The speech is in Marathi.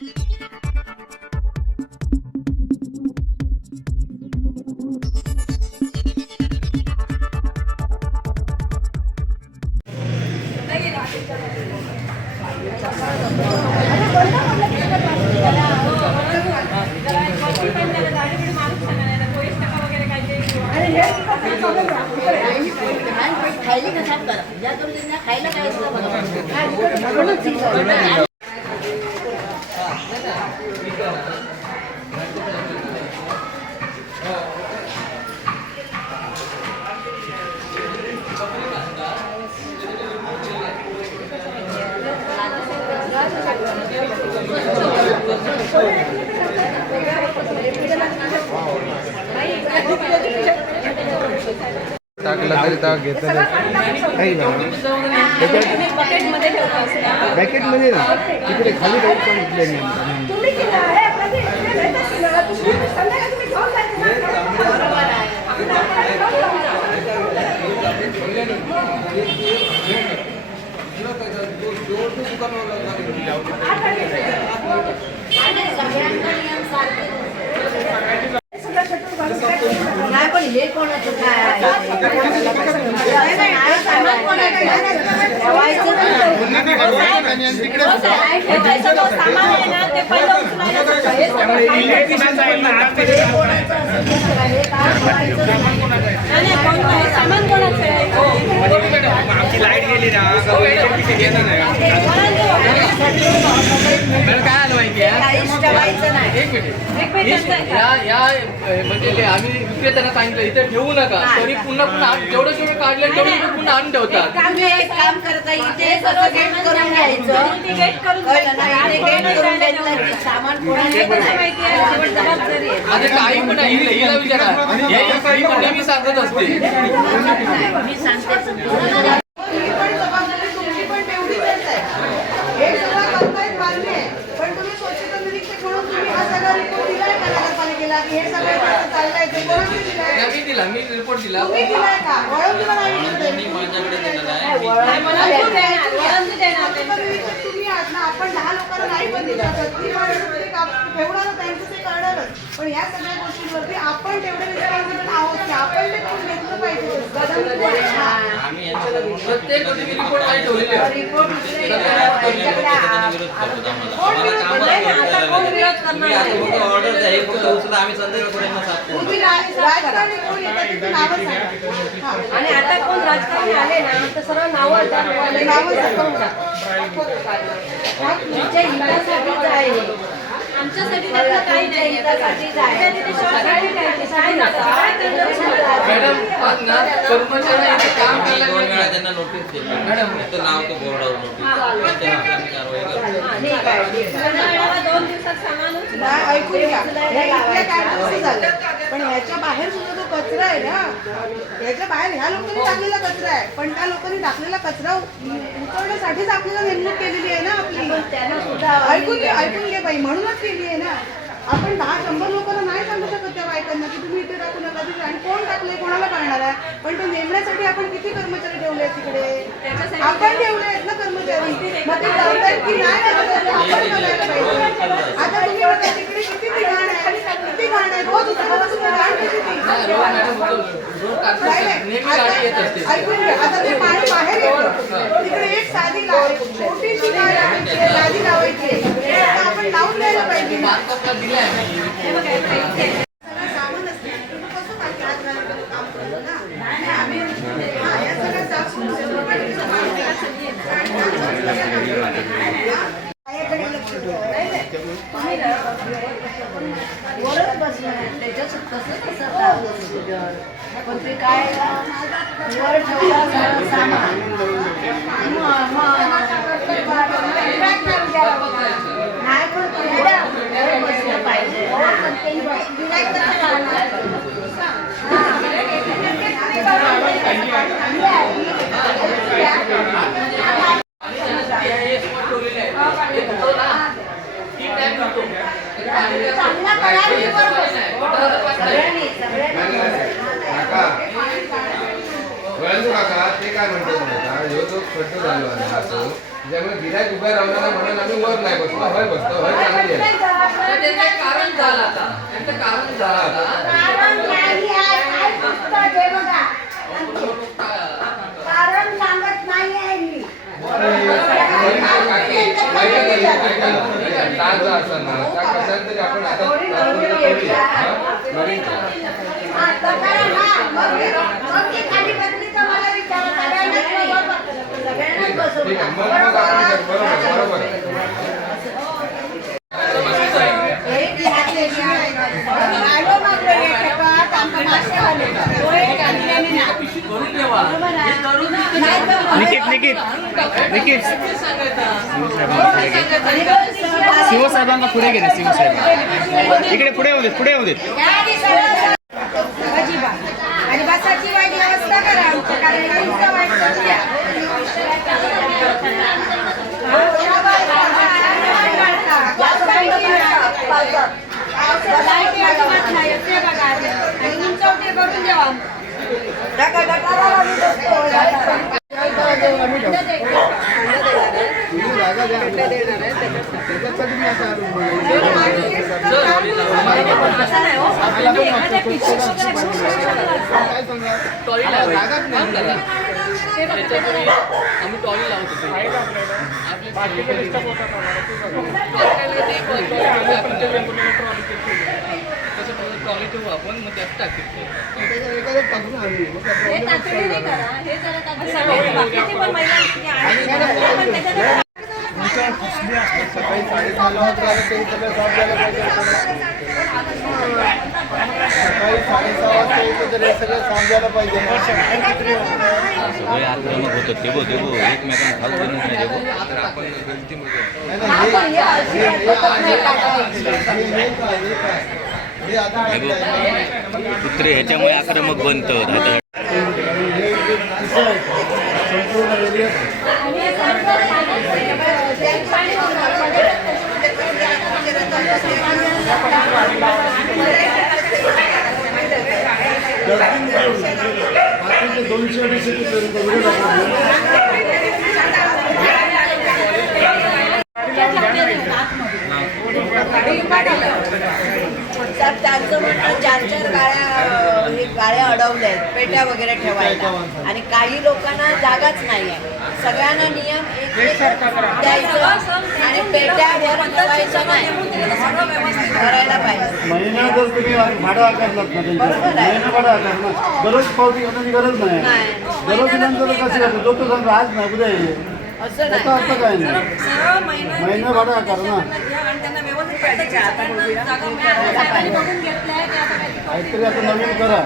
खायला का साफ करा ज्या दोन दिन खायला काय असतं बघा टाकला तरी ताक घेतलं नाही ना पॅकेट मध्ये ना तिकडे खाली काही पण नाही पण हे कोणाचं काय सामान कोणाचं आमची लाईट गेली ना काय आलं माहिती म्हणजे आम्ही विक्रेत्यांना सांगितलं इथे ठेवू नका तरी पुन्हा पुन्हा जेवढं जेवढं काढलं तेवढं पुन्हा आणून ठेवतात. एक काम करता इथे गेट करून घ्यायचं सामान आता काही पण नाही हिला विचारा काही पण मी सांगत असते मी सांगते मी दिला मी रिपोर्ट दिला आपण 10 लोकांना नाही पण दिला ठेवणार त्यांचं ते करणारच पण या सगळ्या गोष्टींवरती आपण तेवढे रिस्पॉन्सिबल आहोत की आपण ते करून घेतलं पाहिजे प्रत्येक रिपोर्ट काही ठेवलेले आणि आता कोण राजकारणी आले ना तर सर्व नावं हितासाठीच आहे आमच्यासाठी काही नाही मॅडम आज ना कर्मचारी काम केलं त्यांना नोटीस दिली मॅडम नाव तो बोर्डावर नोटीस दोन दिवसात सामान ऐकून घ्या पण ह्याच्या बाहेर सुद्धा तो कचरा आहे ना ह्याच्या बाहेर ह्या लोकांनी टाकलेला कचरा आहे पण त्या लोकांनी टाकलेला कचरा उचलण्यासाठीच आपल्याला नेमणूक केलेली आहे ना आपली ऐकून घे बाई म्हणूनच केली आहे ना आपण 10-100 लोकांना नाही सांगू शकत त्या बायकांना की तुम्ही इथे टाकू नका तिथे आणि कोण टाकलंय कोणाला कळणार आहे पण तो नेमण्यासाठी आपण किती कर्मचारी ठेवले आहेत तिकडे आपण ठेवले आहेत ना कर्मचारी मग ते जबाबदारी की नाही आपण करायला पाहिजे आता तुम्ही बघा तिकडे किती घाण आहे रोज उचलून घाण ऐकून घ्या आता ते पाणी बाहेर येतं तिकडे एक साधी छोटीशी साधी लावायची आपण लावून द्यायला पाहिजे पण ते काय वर ठेवलं सामान नाही पण बसलं पाहिजे काका ते काय म्हणतो जो जो खर्च झालो आहे ना तो त्याच्यामुळे गिरायक उभ्या राहणार नाही म्हणून आम्ही वर नाही बसलो हय बसतो हय चांगली आहे तर ते काही कारण झालं आता त्यांचं कारण झालं आता कारण सांगत नाही आहे मी असं ना त्या कशाला तरी आपण आता नवीन आता करा ना मग ती खाली बसली तर मला विचारा सगळ्यांनाच बसवू. ठीक आहे मग आपण बरोबर बरोबर आलो मागलो एक खेपात, आमका मासे आले. तो एक आणलेली नाही. पिशवीत भरून ठेवा हे दररोज निकित शिवसाहेबांना पुढे गेले शिवसाहेब इकडे पुढे होते आणि बसाची वाईट व्यवस्था करा आमच्या कारण तुमचं वाईट करूया. आणि तुमचं ते करून द्यावा जागा द्या त्याच्यासाठी मी आता आलो काय सांगा टॉली लावायची त्याच्यापूर्वी आम्ही टॉली लावत होतो टॉली ठेवू आपण मग त्यात टाकायचं एखादं टाकून आम्ही मग काय हे problem तातडी नाही नाही. करा हे जरा तातडी बाकीची पण महिलांची आहे पण त्याच्यात सकाळी 6:30 वाजता आलं तरी सगळं साफ झालं पाहिजे सकाळी 6:30 वाजता येतो तरी सगळं साफ झालं पाहिजे सगळे आक्रमक होतं देवो एकमेकांना खाऊ देत नाही देवो तर आपण गलतीमध्ये हे आता कुत्रे ह्याच्यामुळे आक्रमक बनतात आता बाकीचे 200 त्यांचं म्हणणं 4-4 गाड्या अडवल्या आहेत पेट्या वगैरे ठेवायला आणि काही लोकांना जागाच नाही आहे सगळ्यांना नियम एक द्यायचं आणि पेट्यावर ठेवायचं नाही करायला पाहिजे महिना जर तुम्ही भाडं आकारलात ना बरोबर आहे. महिना भाडं आकारला दररोज पावती करण्याची गरज नाही दररोज नंतर कसं करतो जो तो सांगतो आज नाही उद्या येईल असं आता नाही असं काय नाही महिना भाडं आकार ना काहीतरी आता नवीन करा